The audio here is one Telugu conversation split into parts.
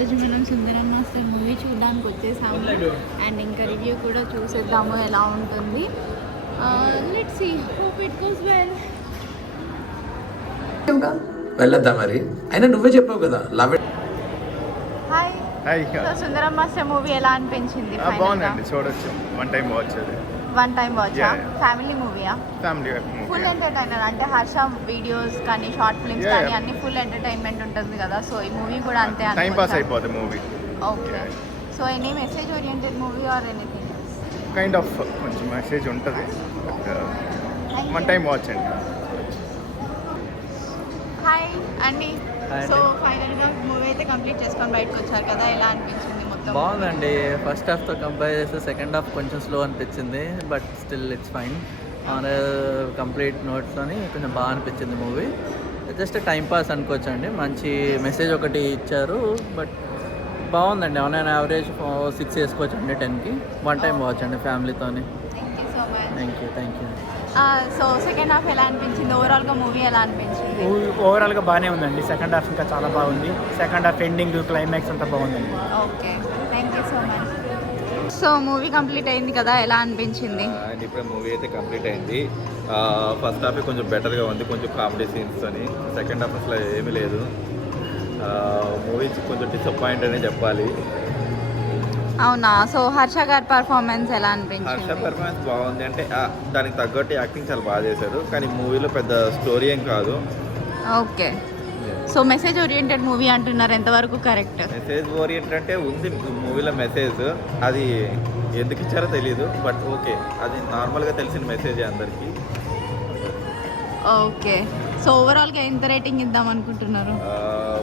ఈరోజు మనం సుందరం మాస్టర్ మూవీ చూడడానికి వచ్చేసాము అండ్ ఇంకా రివ్యూ కూడా చూసేద్దాము ఎలా ఉంటుంది. Let's see hope it goes well. వెళ్ళొద్దా మరి? అయినా నువ్వే చెప్పావు కదా love it. Hi. So Sundaram master movie ఎలా అనిపించింది? బాగుందండి, చూడొచ్చు. One time watch. One time వాచా? ఫ్యామిలీ మూవీయా? ఫ్యామిలీ ఫుల్ ఎంటర్టైనర్ అంటే హర్ష వీడియోస్ కానీ షార్ట్ ఫిల్మ్స్ కానీ అన్ని ఫుల్ ఎంటర్టైన్మెంట్ ఉంటుంది కదా, సో ఈ మూవీ కూడా అంతే టైం పాస్ అయిపోతుంది movie. Okay. So any message oriented movie or anything? Kind of కొంచెం మెసేజ్ ఉంటుంది. వన్ టైం వాచ్ అండి. హాయ్ అండి. సో ఫైనల్గా మూవీ అయితే కంప్లీట్ చేసుకొని బయటకు వచ్చారు కదా, ఎలా అనిపించింది మొత్తం? బాగుందండి. ఫస్ట్ హాఫ్తో కంపేర్ చేస్తే సెకండ్ హాఫ్ కొంచెం స్లో అనిపించింది, but still it's fine. On complete నోట్స్తోని కొంచెం బాగా అనిపించింది మూవీ. జస్ట్ టైం పాస్ అనుకోవచ్చు అండి. మంచి మెసేజ్ ఒకటి ఇచ్చారు, బట్ బాగుందండి. ఆన్ యావరేజ్ 6 వేసుకోవచ్చు అండి 10కి. వన్ టైం వాచ్ అండి ఫ్యామిలీతోని. Thank you so much. Thank you. So second half ఎలా అనిపించింది? ఓవరాల్గా మూవీ ఎలా అనిపించింది? ఓవరాల్గా బాగానే ఉందండి. సెకండ్ హాఫ్ ఇంకా చాలా బాగుంది. సెకండ్ హాఫ్ ఎండింగ్ క్లైమాక్స్ అంతా బాగుందండి. Okay, thank you so much. So movie complete అయింది కదా, ఎలా అనిపించింది? అండ్ ఇప్పుడు మూవీ అయితే కంప్లీట్ అయింది. ఫస్ట్ హాఫ్ కొంచెం బెటర్గా ఉంది, కొంచెం కామెడీ సీన్స్ అని. సెకండ్ హాఫ్ అసలు ఏమీ లేదు. మూవీ కొంచెం డిసప్పాయింట్ అనే చెప్పాలి. అవునా? సో హర్ష గారి పర్ఫార్మెన్స్ ఎలా హర్ష అనిపించింది? పెర్ఫార్మెన్స్ బాగుంది. అంటే దానికి తగ్గట్టు యాక్టింగ్ చాలా బాగా చేశారు, కానీ మూవీలో పెద్ద స్టోరీ ఏం కాదు. Okay. So message oriented movie అంటున్నారు, ఎంతవరకు కరెక్ట్? మెసేజ్ ఓరియంటెడ్ అంటే ఉంది మూవీలో మెసేజ్, అది ఎందుకు ఇచ్చారో తెలీదు, బట్ ఓకే, అది నార్మల్గా తెలిసిన మెసేజ్ అందరికీ. ఓకే. సో ఓవరాల్గా ఎంత రేటింగ్ ఇద్దాం అనుకుంటున్నారు?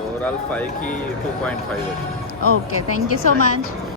ఓవరాల్ 5కి 2.5 వచ్చింది. Okay, thank you so much.